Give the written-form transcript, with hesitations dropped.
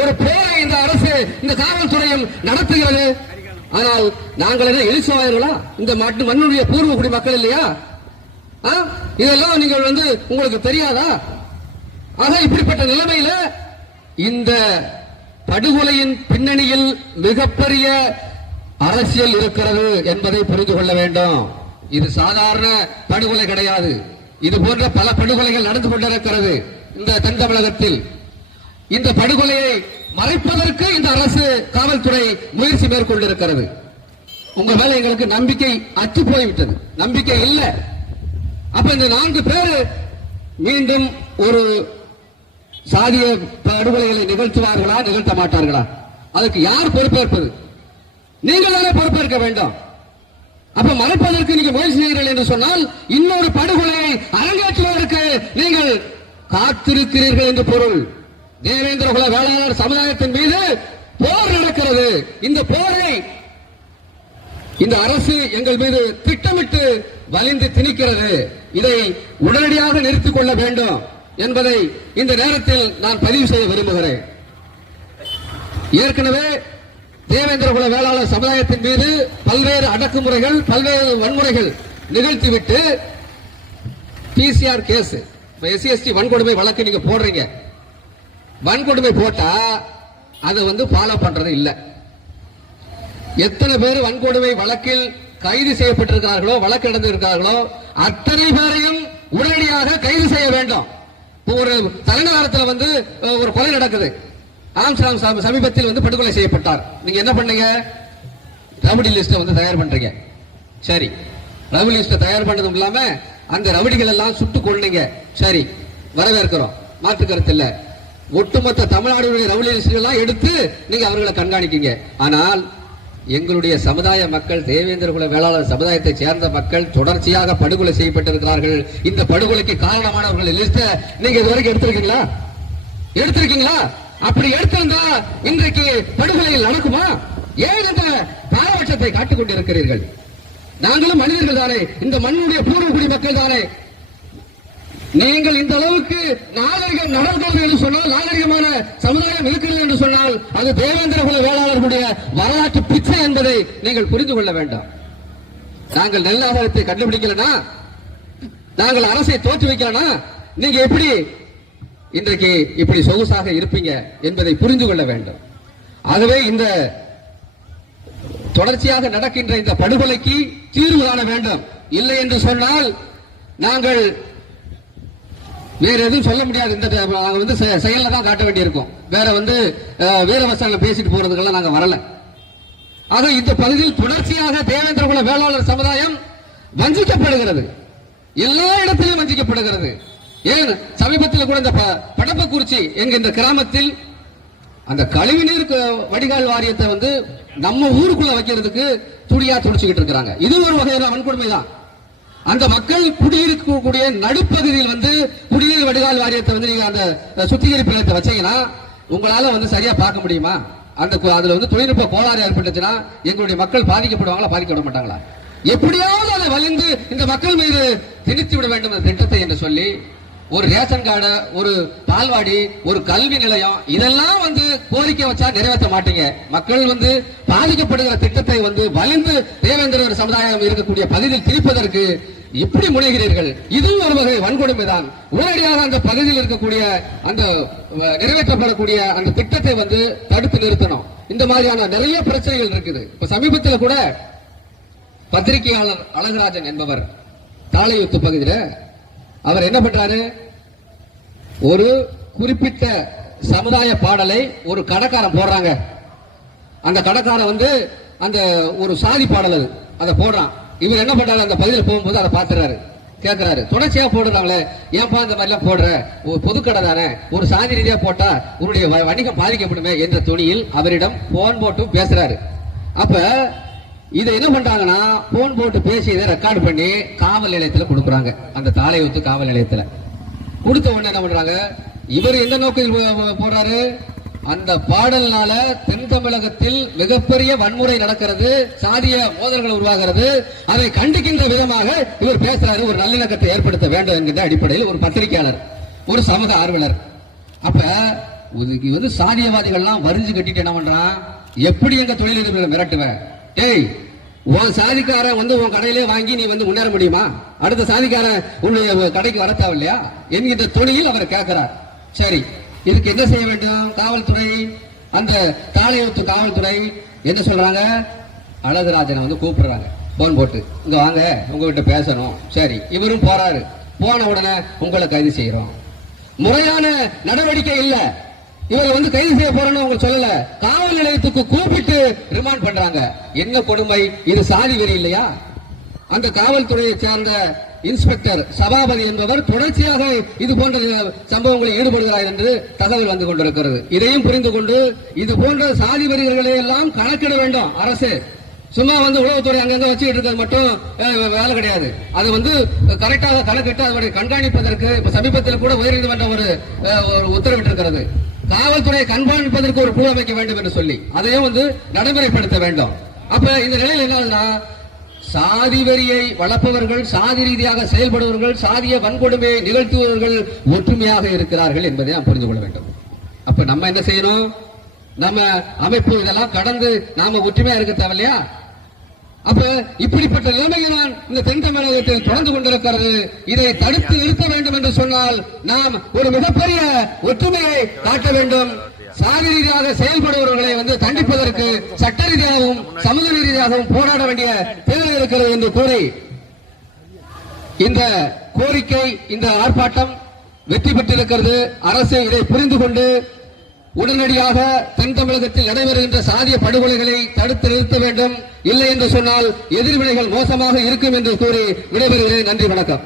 ஒரு போரை இந்த அரசு இந்த காவல்துறையும் நடத்துகிறது. ஆனால் நாங்கள் என்ன எழுச்சிவாயர்களா? இந்த மண்ணுடைய பூர்வ குடி மக்கள் இல்லையா? இதெல்லாம் நீங்கள் உங்களுக்கு தெரியாதா? ஆக இப்படிப்பட்ட நிலைமையில இந்த படுகொலையின் பின்னணியில் மிகப்பெரிய அரசியல் இருக்கிறது என்பதை புரிந்து கொள்ள வேண்டும். இது சாதாரண படுகொலை கிடையாது. இது போன்ற பல படுகொலைகள் நடந்து கொண்டிருக்கிறது இந்த தென் தமிழகத்தில். இந்த படுகொலையை மறைப்பதற்கு இந்த அரசு காவல்துறை முயற்சி மேற்கொண்டிருக்கிறது. உங்க மேல எங்களுக்கு நம்பிக்கை அற்று போய்விட்டது, நம்பிக்கை இல்லை. அப்ப இந்த 4 பேர் மீண்டும் ஒரு சாதிய படுகொலைகளை நிகழ்த்துவார்களா, நிகழ்த்த மாட்டார்களா? அதுக்கு யார் பொறுப்பேற்பது? நீங்கள் தானே பொறுப்பேற்க வேண்டும். அப்ப மறைப்பதற்கு நீங்க முயற்சி செய்கிறீர்கள் என்று சொன்னால் இன்னொரு படுகொலையை அரங்கேற்றுவதற்கு நீங்கள் காத்திருக்கிறீர்கள் என்று பொருள். தேவேந்திரகுல வேளாளர் சமுதாயத்தின் மீது போர் நடக்கிறது. இந்த போரை இந்த அரசு எங்கள் மீது திட்டமிட்டு வலிந்து திணிக்கிறது. இதை உடனடியாக நிறுத்திக் கொள்ள வேண்டும் என்பதை இந்த நேரத்தில் நான் பதிவு செய்ய விரும்புகிறேன். ஏற்கனவே தேவேந்திரகுல வேளாளர் சமுதாயத்தின் மீது பல்வேறு அடக்குமுறைகள், பல்வேறு வன்முறைகள் நிகழ்த்திவிட்டு பிசிஆர் கேஸ், எஸ்சி வன்கொடுமை வழக்கு நீங்க போடுறீங்க. வன்கொடுமை போட்டா அது ஃபாலோ பண்றது இல்ல. எத்தனை பேர் வன்கொடுமை வழக்கில் கைது செய்யப்பட்டிருக்கிறார்களோ, வழக்கு நடந்திருக்கிறார்களோ அத்தனை பேரையும் உடனடியாக கைது செய்ய வேண்டும். ஒரு தலைநகரத்தில் ஒரு கொலை நடக்குது. ஆம்ஸ்டாம் சமீபத்தில் படுகொலை செய்யப்பட்டார். நீங்க என்ன பண்ணீங்க? ரவுடி லிஸ்ட் தயார் பண்றீங்க. சரி, ரவுடி லிஸ்ட் தயார் பண்ணதும் இல்லாம அந்த ரவுடிகள் எல்லாம் சுட்டு கொள்ளுங்க. சரி, வரவேற்கிறோம், மாற்று கருத்து இல்ல. ஒட்டுமொத்த தமிழ்நாடு ரவுடி லிஸ்ட் எல்லாம் எடுத்து நீங்க அவர்களை கண்காணிக்கீங்க. ஆனால் எங்களுடைய சமுதாய மக்கள், தேவேந்திரகுல வேளாளர் சமுதாயத்தை சேர்ந்த மக்கள் தொடர்ச்சியாக படுகொலை செய்யப்பட்டிருக்கிறார்கள். இந்த படுகொலைக்கு காரணமானவர்கள் லிஸ்ட நீங்க இதுவரைக்கும் எடுத்திருக்கீங்களா? எடுத்திருக்கீங்களா? அப்படி எடுத்திருந்தா இன்றைக்கு படுகொலையில் நடக்குமா? ஏன் இந்த பாரபட்சத்தை காட்டிக் கொண்டிருக்கிறீர்கள்? நாங்களும் மனிதர்கள் தானே, இந்த மண்ணுடைய பூர்வகுடி மக்கள் தானே. நீங்கள் இந்த அளவுக்கு நாகரிகம் நடந்தது என்று சொன்னால், நாகரிகமான சமுதாயம் இருக்கிறது என்று சொன்னால் அது தேவேந்திரகுல வேளாளர்களுடைய வரலாற்று பிச்சை என்பதை நீங்கள் புரிந்து கொள்ள வேண்டும். நாங்கள் நல்லாதாரத்தை கண்டுபிடிக்கலனா, நாங்கள் அரசை தோற்றுவிக்கலனா நீங்க எப்படி இன்றைக்கு இப்படி சொகுசாக இருப்பீங்க என்பதை புரிந்து கொள்ள வேண்டும். ஆகவே இந்த தொடர்ச்சியாக நடக்கின்ற இந்த படுகொலைக்கு தீர்வு காண வேண்டும். இல்லை என்று சொன்னால் நாங்கள் வேற எதுவும் சொல்ல முடியாது. இந்த செயல தான் காட்ட வேண்டியிருக்கும். வேற வீரவசனம் பேசிட்டு போறதுக்கெல்லாம் நாங்க வரல. ஆக இந்த பகுதியில் தொடர்ச்சியாக தேவேந்திரகுல வேளாளர் சமுதாயம் வஞ்சிக்கப்படுகிறது, எல்லா இடத்திலும் வஞ்சிக்கப்படுகிறது. ஏன் சமீபத்தில் கூட இந்த படப்பக்குறிச்சி என்கின்ற கிராமத்தில் அந்த கழிவுநீர் வடிகால் வாரியத்தை நம்ம ஊருக்குள்ள வைக்கிறதுக்கு துடியா துடிச்சுக்கிட்டு இருக்கிறாங்க. இது ஒரு வகையான வன்கொடுமை தான். அந்த மக்கள் குடியிருக்கக்கூடிய நடுப்பகுதியில் குடிநீர் வடிகால் வாரியத்தை நீங்க அந்த சுத்திகரிப்பு நிலையத்தை வச்சீங்கன்னா உங்களால சரியா பார்க்க முடியுமா? அதுல தொழில்நுட்ப கோளாறு ஏற்பட்டுச்சுன்னா எங்களுடைய மக்கள் பாதிக்கப்படுவாங்களா, பாதிக்கப்பட மாட்டாங்களா? எப்படியாவது அதை வலிந்து இந்த மக்கள் மீது திணித்து விட வேண்டும் என்ற திட்டத்தை என்று சொல்லி ஒரு ரேஷன் கார்டு, ஒரு பால்வாடி, ஒரு கல்வி நிலையம், இதெல்லாம் கோரிக்கை வச்சா நிறைவேற்ற மாட்டீங்க. மக்கள் பாதிக்கப்படுகிற திட்டத்தை வலிந்து தேவேந்திர சமுதாயம் இருக்கக்கூடிய பகுதியில் திணிப்பதற்கு எப்படி முனைகிறீர்கள்? இதுவும் ஒரு வகை வன்கொடுமை தான். உடனடியாக அந்த பகுதியில் இருக்கக்கூடிய அந்த நிறைவேற்றப்படக்கூடிய அந்த திட்டத்தை தடுத்து நிறுத்தணும். இந்த மாதிரியான நிறைய பிரச்சனைகள் இருக்குது. இப்ப சமீபத்தில் கூட பத்திரிகையாளர் அழகராஜன் என்பவர் தாளையூத்து பகுதியில அவர் என்ன பண்றாரு? ஒரு குறிப்பிட்ட சமுதாய பாடலை ஒரு கடைக்காரன் போடுறாங்க. அந்த கடைக்காரன் அந்த ஒரு சாதி பாடல் அதை போடுறான். இவர் என்ன பண்றாரு? அந்த பகுதியில் போகும்போது அதை பார்த்துறாரு, கேட்கிறாரு, தொடர்ச்சியா போடுறாங்களே, ஏன்பா இந்த மாதிரி எல்லாம் போடுற? ஒரு பொதுக்கடை தானே, ஒரு சாதி ரீதியா போட்டா உன்னுடைய வணிகம் பாதிக்கப்படுமே என்ற துணியில் அவரிடம் போன் போட்டு பேசுறாரு. அப்ப இதை என்ன பண்றாங்கன்னா, போன் போட்டு பேசி இதை ரெக்கார்டு பண்ணி காவல் நிலையத்தில் கொடுக்குறாங்க. அந்த தாளையூத்து காவல் நிலையத்தில் கொடுத்த உடனே என்ன பண்றாங்க? இவர் எந்த நோக்கில் போடுறாரு? அந்த பாடல்னால தென் தமிழகத்தில் மிகப்பெரிய வன்முறை நடக்கிறது, சாதிய மோதல்கள் உருவாகிறது, அதை கண்டிக்கின்ற விதமாக இவர் பேசுறாரு. ஒரு நல்லிணக்கத்தை ஏற்படுத்த வேண்டும் என்கின்ற அடிப்படையில் ஒரு பத்திரிகையாளர், ஒரு சமூக ஆர்வலர். அப்ப இதுக்கு வந்து சாதியவாதிகள்லாம் வரிஞ்சு கட்டிட்டு என்ன பண்றான், எப்படி எங்க தொழிலதிபர்களை மிரட்டுவேன், டேய் உன் சாதிக்காரன் வந்து உன் கடையிலே வாங்கி நீ வந்து முன்னேற முடியுமா, அடுத்த சாதிக்காரன் உன்னுடைய கடைக்கு வர தேவையில்லையா என்கின்ற துணியில் அவர் கேட்கிறார். சரி, இதுக்கு என்ன செய்ய வேண்டும்? காவல்துறை, அந்த தாளையூத்து காவல்துறை என்ன சொல்றாங்க, அழகுராஜனை வந்து கூப்பிடுறாங்க போன் போட்டு, இங்க வாங்க உங்ககிட்ட பேசணும். சரி, இவரும் போறாரு. போன உடனே உங்களை கைது செய்யறோம். முறையான நடவடிக்கை இல்ல, இவரை வந்து கைது செய்ய போறோம்னு அவங்க சொல்லல, காவல் நிலையத்துக்கு கூப்பிட்டு ரிமாண்ட் பண்றாங்க. என்ன கொடுமை இது, சாதி வெறி இல்லையா? அந்த காவல்துறையை சார்ந்த இன்ஸ்பெக்டர் சபாபதி என்பவர் தொடர்ச்சியாக இது போன்ற சம்பவங்களில் ஈடுபடுகிறார் என்று தகவல் வந்து கொண்டிருக்கிறது. இதையும் புரிந்து கொண்டு இது போன்ற சாதி வெறியர்களை எல்லாம் கணக்கிட வேண்டும் அரசு. சும்மா வந்து உளவுத்துறை அங்கங்க வச்சுக்கிட்டு இருக்கிறது மட்டும் வேலை கிடையாது. அது வந்து கரெக்டாக கணக்கிட்டு அதனுடைய கண்காணிப்பதற்கு சமீபத்தில் கூட உயர்நீதிமன்றம் ஒரு உத்தரவிட்டிருக்கிறது. காவல்துறையை கண்காணிப்பதற்கு ஒரு குழு அமைக்க வேண்டும் என்று சொல்லி அதையும் வந்து நடைமுறைப்படுத்த வேண்டும். அப்ப இந்த நிலையில் என்ன ஆகுதுன்னா, சாதி வெறியை வளர்ப்பவர்கள், சாதி ரீதியாக செயல்படுபவர்கள், சாதிய வன்கொடுமையை நிகழ்த்துபவர்கள் ஒற்றுமையாக இருக்கிறார்கள் என்பதை நாம் புரிந்து கொள்ள வேண்டும். அப்ப நம்ம என்ன செய்யணும், நம்ம அமைப்பு இதெல்லாம் கடந்து நாம ஒற்றுமையா இருக்க தேவையில்லையா? அப்ப இப்படிப்பட்ட நிலைமைகள் இந்த தென் தமிழகத்தில் தொடர்ந்து கொண்டிருக்கிறது. இதை தடுத்து நிறுத்த வேண்டும் என்று சொன்னால் நாம் ஒரு மிகப்பெரிய ஒற்றுமையை காட்ட வேண்டும். சாதி ரீதியாக செயல்படுபவர்களை வந்து தண்டிப்பதற்கு சட்ட ரீதியாகவும் சமூக ரீதியாகவும் போராட வேண்டிய தேவை இருக்கிறது என்று கூறி இந்த கோரிக்கை, இந்த ஆர்ப்பாட்டம் வெற்றி பெற்றிருக்கிறது. அரசு இதை புரிந்து கொண்டு உடனடியாக தென் தமிழகத்தில் நடைபெறுகின்ற சாதிய படுகொலைகளை தடுத்து நிறுத்த வேண்டும். இல்லை என்று சொன்னால் எதிர்வினைகள் மோசமாக இருக்கும் என்று கூறி விடைபெறுகிறேன். நன்றி, வணக்கம்.